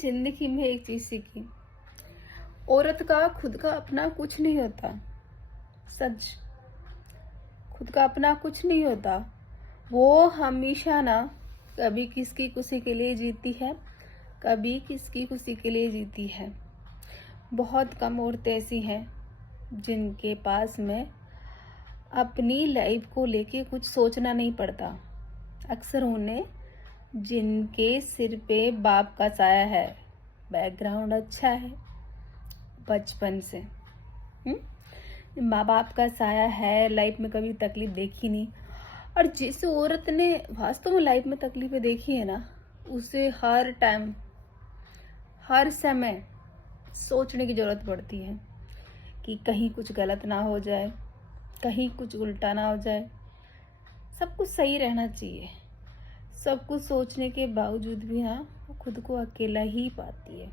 जिंदगी में एक चीज सीखी, औरत का खुद का अपना कुछ नहीं होता। सच, खुद का अपना कुछ नहीं होता। वो हमेशा ना कभी किसकी खुशी के लिए जीती है, कभी किसकी खुशी के लिए जीती है। बहुत कम औरतें ऐसी हैं जिनके पास में अपनी लाइफ को लेके कुछ सोचना नहीं पड़ता। अक्सर उन्हें जिनके सिर पे बाप का साया है, बैकग्राउंड अच्छा है बचपन से, माँ बाप का साया है, लाइफ में कभी तकलीफ देखी नहीं। और जिस औरत ने वास्तव में लाइफ में तकलीफें देखी है ना, उसे हर टाइम हर समय सोचने की जरूरत पड़ती है कि कहीं कुछ गलत ना हो जाए, कहीं कुछ उल्टा ना हो जाए। सब कुछ सही रहना चाहिए। सब कुछ सोचने के बावजूद भी ना वो खुद को अकेला ही पाती है।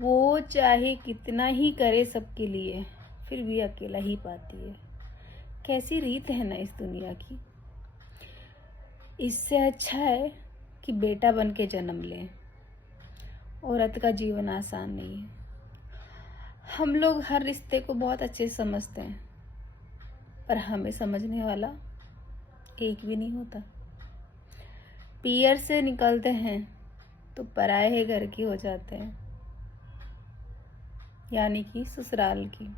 वो चाहे कितना ही करे सबके लिए, फिर भी अकेला ही पाती है। कैसी रीत है ना इस दुनिया की। इससे अच्छा है कि बेटा बन के जन्म ले। औरत का जीवन आसान नहीं है। हम लोग हर रिश्ते को बहुत अच्छे से समझते हैं, पर हमें समझने वाला एक भी नहीं होता। पियर से निकलते हैं तो पराये घर के हो जाते हैं, यानी कि ससुराल की।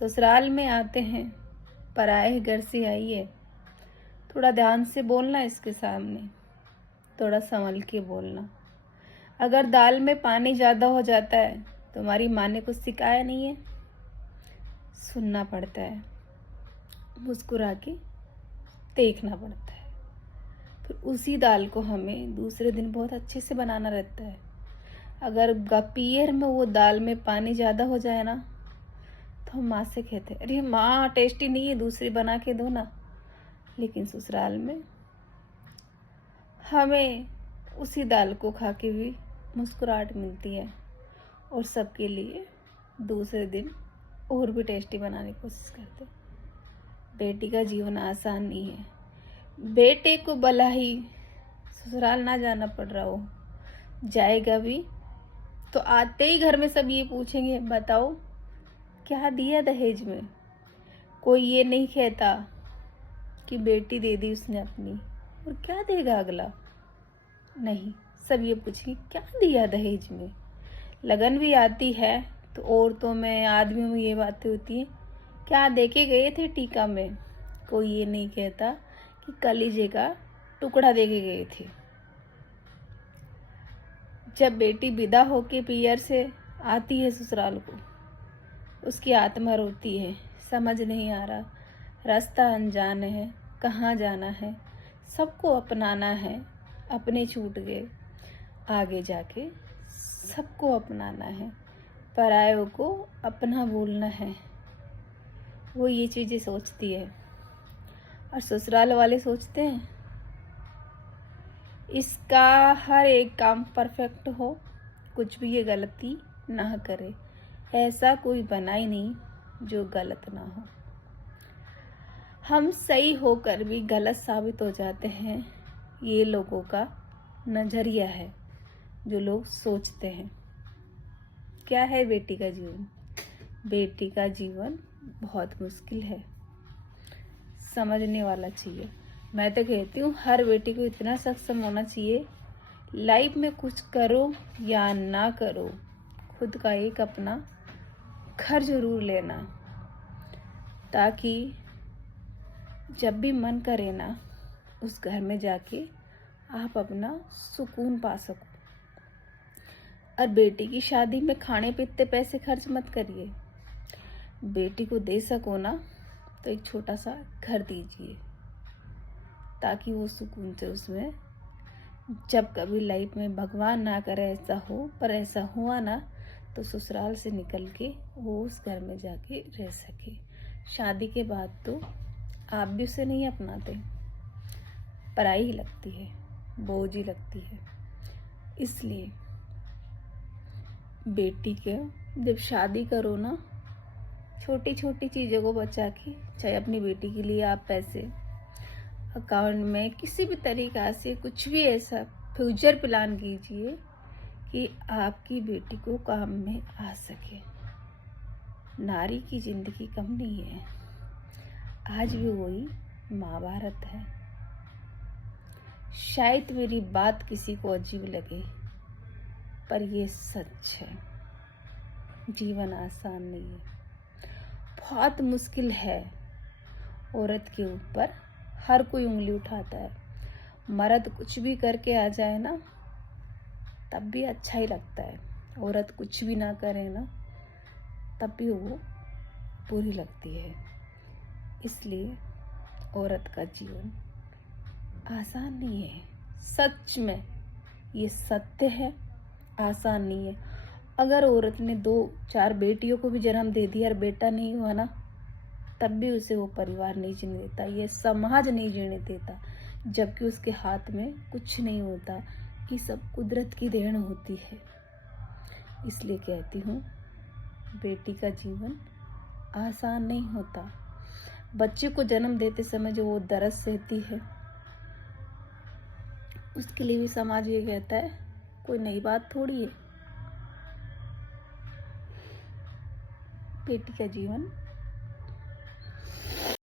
ससुराल में आते हैं, पराये घर से आई है। थोड़ा ध्यान से बोलना इसके सामने, थोड़ा संभल के बोलना। अगर दाल में पानी ज्यादा हो जाता है, तुम्हारी माँ ने कुछ सिखाया नहीं है, सुनना पड़ता है, मुस्कुरा के देखना पड़ता है। फिर उसी दाल को हमें दूसरे दिन बहुत अच्छे से बनाना रहता है। अगर गपीयर में वो दाल में पानी ज्यादा हो जाए ना, तो हम माँ से कहते हैं, अरे माँ टेस्टी नहीं है, दूसरी बना के दो ना। लेकिन ससुराल में हमें उसी दाल को खा के भी मुस्कुराहट मिलती है, और सबके लिए दूसरे दिन और भी टेस्टी बनाने की कोशिश करते हैं। बेटी का जीवन आसान नहीं है। बेटे को भला ही ससुराल ना जाना पड़ रहा हो, जाएगा भी तो आते ही घर में सब ये पूछेंगे, बताओ क्या दिया दहेज में। कोई ये नहीं कहता कि बेटी दे दी उसने अपनी, और क्या देगा अगला। नहीं, सब ये पूछेंगे क्या दिया दहेज में। लगन भी आती है तो औरतों में आदमियों में ये बातें होती हैं, क्या देके गए थे टीका में। कोई ये नहीं कहता कि कलीजे का टुकड़ा देके गए थे। जब बेटी विदा होके पियर से आती है ससुराल को, उसकी आत्मा रोती है। समझ नहीं आ रहा, रास्ता अनजान है, कहाँ जाना है। सबको अपनाना है, अपने छूट गए। आगे जाके सबको अपनाना है, परायों को अपना बोलना है। वो ये चीजें सोचती है, और ससुराल वाले सोचते हैं इसका हर एक काम परफेक्ट हो, कुछ भी ये गलती ना करे। ऐसा कोई बना ही नहीं जो गलत ना हो। हम सही होकर भी गलत साबित हो जाते हैं। ये लोगों का नजरिया है, जो लोग सोचते हैं। क्या है बेटी का जीवन? बेटी का जीवन बहुत मुश्किल है, समझने वाला चाहिए। मैं तो कहती हूँ हर बेटी को इतना सक्षम होना चाहिए, लाइफ में कुछ करो या ना करो, खुद का एक अपना घर जरूर लेना, ताकि जब भी मन करे ना, उस घर में जाके आप अपना सुकून पा सको। और बेटी की शादी में खाने पे इतने पैसे खर्च मत करिए। बेटी को दे सको ना, तो एक छोटा सा घर दीजिए, ताकि वो सुकून से उसमें, जब कभी लाइफ में भगवान ना करे ऐसा हो, पर ऐसा हुआ ना, तो ससुराल से निकल के वो उस घर में जाके रह सके। शादी के बाद तो आप भी उसे नहीं अपनाते, पराई ही लगती है, बोझ ही लगती है। इसलिए बेटी के जब शादी करो ना, छोटी छोटी चीज़ों को बचा के, चाहे अपनी बेटी के लिए आप पैसे अकाउंट में किसी भी तरीका से कुछ भी ऐसा फ्यूचर प्लान कीजिए कि आपकी बेटी को काम में आ सके। नारी की जिंदगी कम नहीं है, आज भी वही महाभारत है। शायद मेरी बात किसी को अजीब लगे, पर ये सच है। जीवन आसान नहीं है, बहुत मुश्किल है। औरत के ऊपर हर कोई उंगली उठाता है। मर्द कुछ भी करके आ जाए ना, तब भी अच्छा ही लगता है। औरत कुछ भी ना करे ना, तब भी वो बुरी लगती है। इसलिए औरत का जीवन आसान नहीं है। सच में ये सत्य है, आसान नहीं है। अगर औरत ने 2-4 बेटियों को भी जन्म दे दिया और बेटा नहीं हुआ ना, तब भी उसे वो परिवार नहीं जीने देता, ये समाज नहीं जीने देता, जबकि उसके हाथ में कुछ नहीं होता। ये सब कुदरत की देन होती है। इसलिए कहती हूँ, बेटी का जीवन आसान नहीं होता। बच्चे को जन्म देते समय जो वो दर्द सहती है, उसके लिए भी समाज ये कहता है कोई नई बात थोड़ी है। बेटी का जीवन